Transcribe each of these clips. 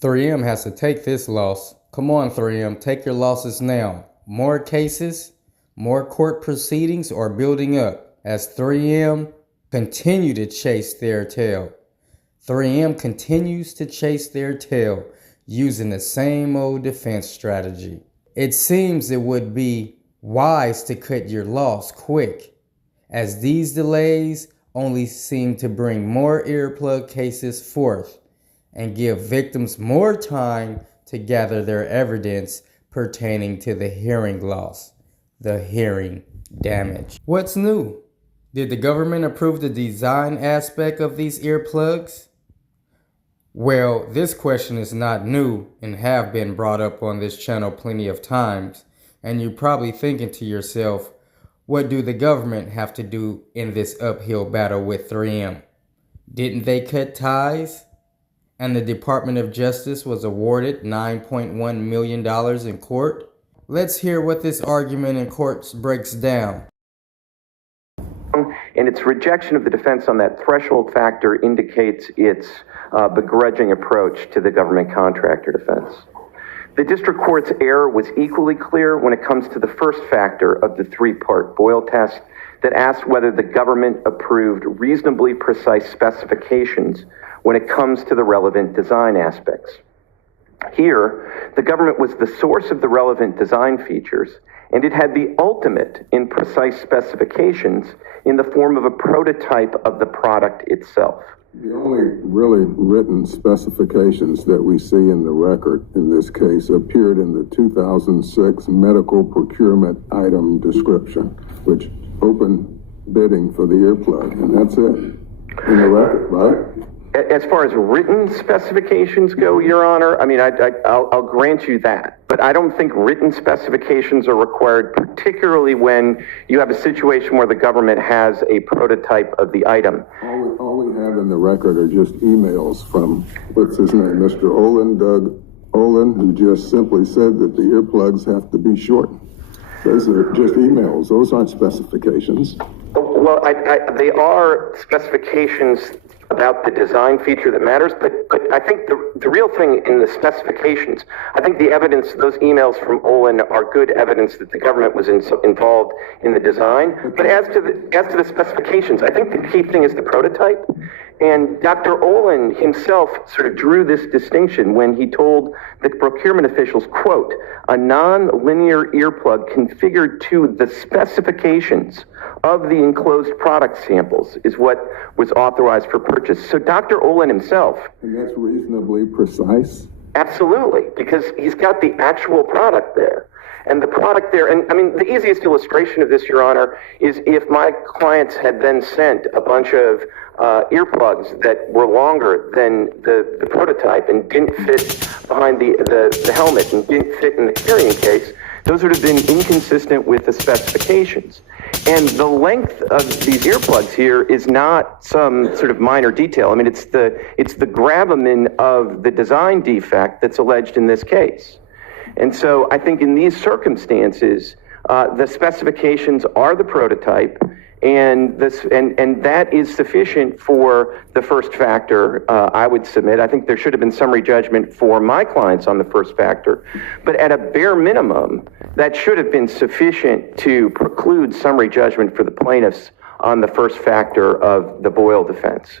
3M has to take this loss. Come on, 3M, take your losses now. More cases, more court proceedings are building up as 3M continue to chase their tail. 3M continues to chase their tail using the same old defense strategy. It seems it would be wise to cut your loss quick, as these delays only seem to bring more earplug cases forth and give victims more time to gather their evidence pertaining to the hearing loss, the hearing damage. What's new? Did the government approve the design aspect of these earplugs? Well, this question is not new and have been brought up on this channel plenty of times, and you're probably thinking to yourself, what do the government have to do in this uphill battle with 3M? Didn't they cut ties? And the Department of Justice was awarded $9.1 million in court? Let's hear what this argument in courts breaks down. And its rejection of the defense on that threshold factor indicates its begrudging approach to the government contractor defense. The district court's error was equally clear when it comes to the first factor of the three-part BOYLE test that asks whether the government approved reasonably precise specifications when it comes to the relevant design aspects. Here, the government was the source of the relevant design features, and it had the ultimate in precise specifications in the form of a prototype of the product itself. The only really written specifications that we see in the record in this case appeared in the 2006 medical procurement item description, which opened bidding for the earplug, and that's it in the record, right? As far as written specifications go, Your Honor, I mean, I'll grant you that. But I don't think written specifications are required, particularly when you have a situation where the government has a prototype of the item. All we have in the record are just emails from, what's his name, Mr. Olin, Doug Olin, who just simply said that the earplugs have to be shortened. Those are just emails. Those aren't specifications. Well, they are specifications about the design feature that matters, but I think the real thing in the specifications, I think the evidence, those emails from Olin are good evidence that the government was involved in the design. But as to the specifications, I think the key thing is the prototype. And Dr. Olin himself sort of drew this distinction when he told the procurement officials, quote, a non-linear earplug configured to the specifications of the enclosed product samples is what was authorized for purchase. So Dr. Olin himself... And that's reasonably precise? Absolutely, because he's got the actual product there. And the product there, and I mean, the easiest illustration of this, Your Honor, is if my clients had then sent a bunch of earplugs that were longer than the prototype and didn't fit behind the helmet and didn't fit in the carrying case, those would have been inconsistent with the specifications. And the length of these earplugs here is not some sort of minor detail. I mean, it's the gravamen of the design defect that's alleged in this case. And so I think in these circumstances, the specifications are the prototype, and that is sufficient for the first factor. I would submit. I think there should have been summary judgment for my clients on the first factor, but at a bare minimum, that should have been sufficient to preclude summary judgment for the plaintiffs on the first factor of the BOYLE defense.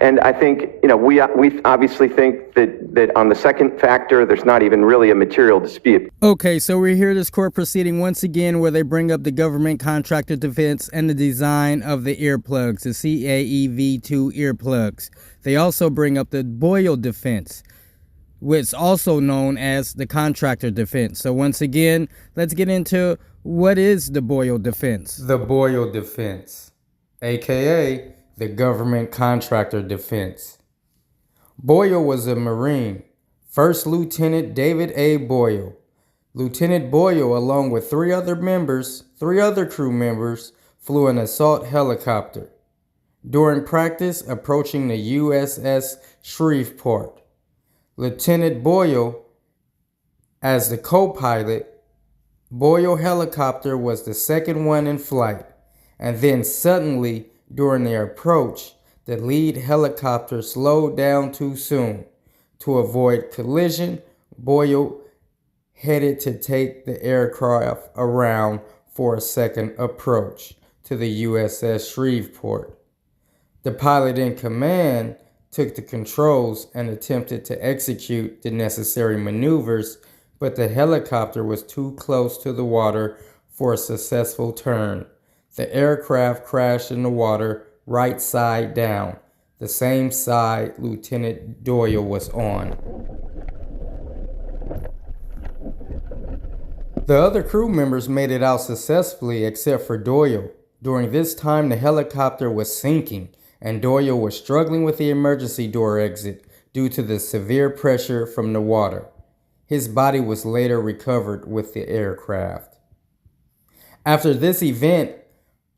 And I think, you know, we obviously think that on the second factor, there's not even really a material dispute. Okay, so we hear this court proceeding once again where they bring up the government contractor defense and the design of the earplugs, the CAEV2 earplugs. They also bring up the BOYLE defense, which is also known as the contractor defense. So once again, let's get into what is the BOYLE defense. The BOYLE defense, aka the government contractor defense. BOYLE was a Marine, First Lieutenant David A. BOYLE. Lieutenant BOYLE, along with three other crew members, flew an assault helicopter during practice approaching the USS Shreveport. Lieutenant BOYLE, as the co-pilot, BOYLE helicopter was the second one in flight, and then suddenly, during their approach, the lead helicopter slowed down too soon, To avoid collision, BOYLE headed to take the aircraft around for a second approach to the USS Shreveport. The pilot in command took the controls and attempted to execute the necessary maneuvers, but the helicopter was too close to the water for a successful turn. The aircraft crashed in the water right side down, the same side Lieutenant Doyle was on. The other crew members made it out successfully except for Doyle. During this time, the helicopter was sinking, and Doyle was struggling with the emergency door exit due to the severe pressure from the water. His body was later recovered with the aircraft. After this event,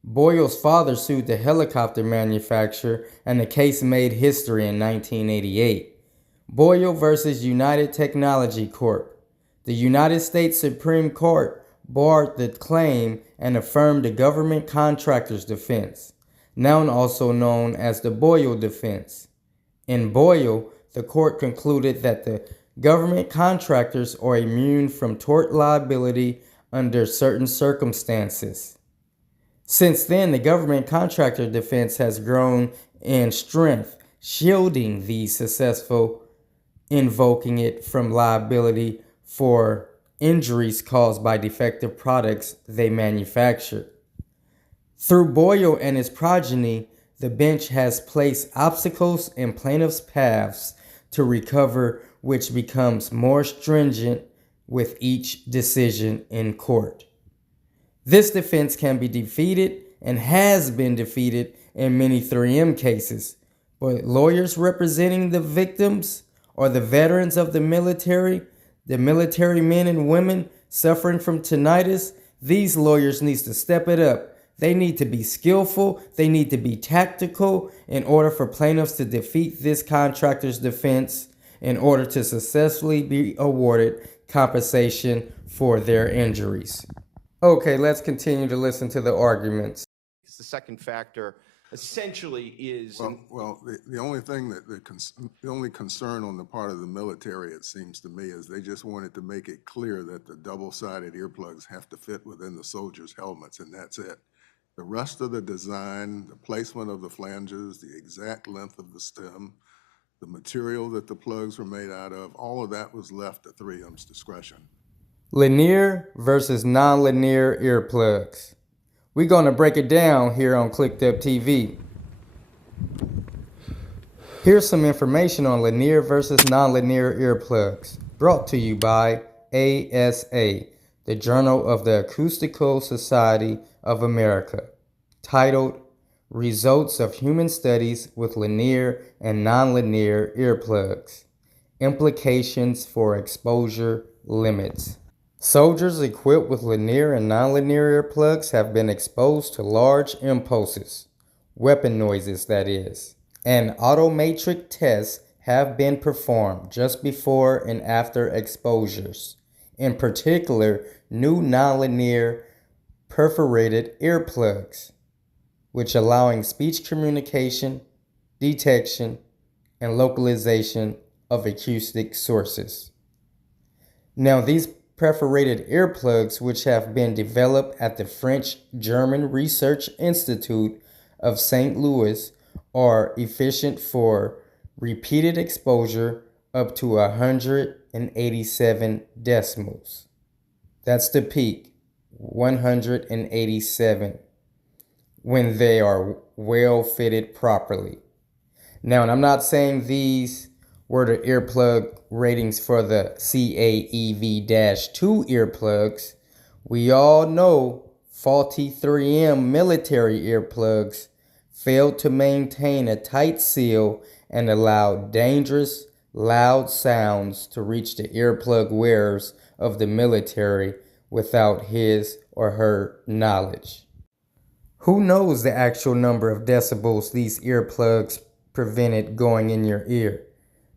Boyle's father sued the helicopter manufacturer, and the case made history in 1988. Boyle versus United Technology Corp. The United States Supreme Court barred the claim and affirmed the government contractor's defense, now also known as the Boyle defense. In Boyle, the court concluded that the government contractors are immune from tort liability under certain circumstances. Since then, the government contractor defense has grown in strength, shielding the successful, invoking it from liability for injuries caused by defective products they manufacture. Through Boyle and his progeny, the bench has placed obstacles in plaintiffs' paths to recover, which becomes more stringent with each decision in court. This defense can be defeated and has been defeated in many 3M cases, but lawyers representing the victims or the veterans of the military men and women suffering from tinnitus, these lawyers need to step it up. They need to be skillful. They need to be tactical in order for plaintiffs to defeat this contractor's defense in order to successfully be awarded compensation for their injuries. Okay, let's continue to listen to the arguments. The second factor essentially is the only thing the only concern on the part of the military, it seems to me, is they just wanted to make it clear that the double-sided earplugs have to fit within the soldiers' helmets, and that's it. The rest of the design, the placement of the flanges, the exact length of the stem, the material that the plugs were made out of, all of that was left at 3M's discretion. Linear versus non-linear earplugs. We're going to break it down here on Clicked Up TV. Here's some information on linear versus non-linear earplugs, brought to you by ASA, the Journal of the Acoustical Society of America, titled Results of Human Studies with Linear and Non-Linear Earplugs, Implications for Exposure Limits. Soldiers equipped with linear and nonlinear earplugs have been exposed to large impulses, weapon noises that is, and automatic tests have been performed just before and after exposures. In particular, new nonlinear perforated earplugs, which allowing speech communication, detection, and localization of acoustic sources. Now, these perforated earplugs, which have been developed at the French-German Research Institute of St. Louis, are efficient for repeated exposure up to 187 decibels. That's the peak, 187, when they are well fitted properly. Now, and I'm not saying these were the earplug ratings for the CAEV-2 earplugs. We all know faulty 3M military earplugs failed to maintain a tight seal and allowed dangerous, loud sounds to reach the earplug wearers of the military without his or her knowledge. Who knows the actual number of decibels these earplugs prevented going in your ear?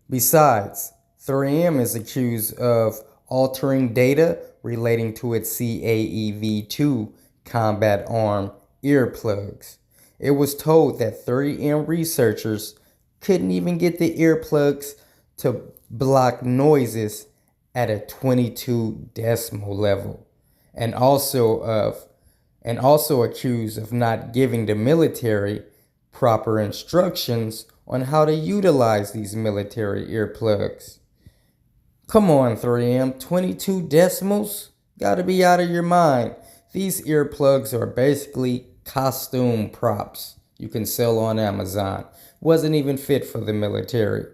Besides, 3M is accused of altering data relating to its CAEV-2 Combat Arms Earplugs. It was told that 3M researchers couldn't even get the earplugs to block noises at a 22 decimal level, and also accused of not giving the military proper instructions on how to utilize these military earplugs. Come on, 3M, 22 decimals? Gotta be out of your mind. These earplugs are basically costume props you can sell on Amazon. Wasn't even fit for the military.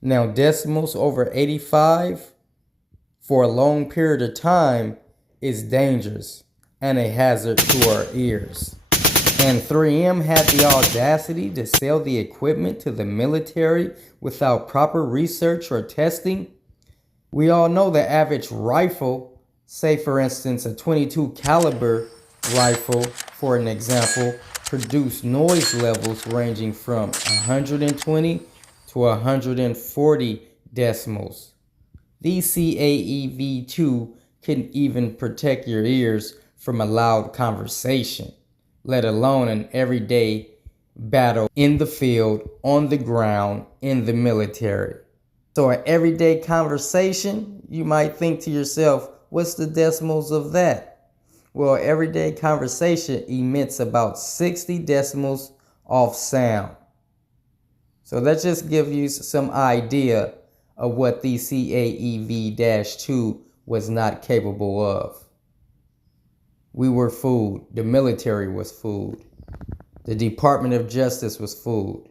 Now, decimals over 85 for a long period of time is dangerous and a hazard to our ears. And 3M had the audacity to sell the equipment to the military without proper research or testing. We all know the average rifle, say for instance a 22 caliber rifle, for an example, produce noise levels ranging from 120 to 140 decimals. These CAEV2 can even protect your ears from a loud conversation, let alone an everyday battle in the field, on the ground, in the military. So an everyday conversation, you might think to yourself, what's the decimals of that? Well, everyday conversation emits about 60 decimals off sound. So that just gives you some idea of what the CAEV-2 was not capable of. We were fooled. The military was fooled. The Department of Justice was fooled.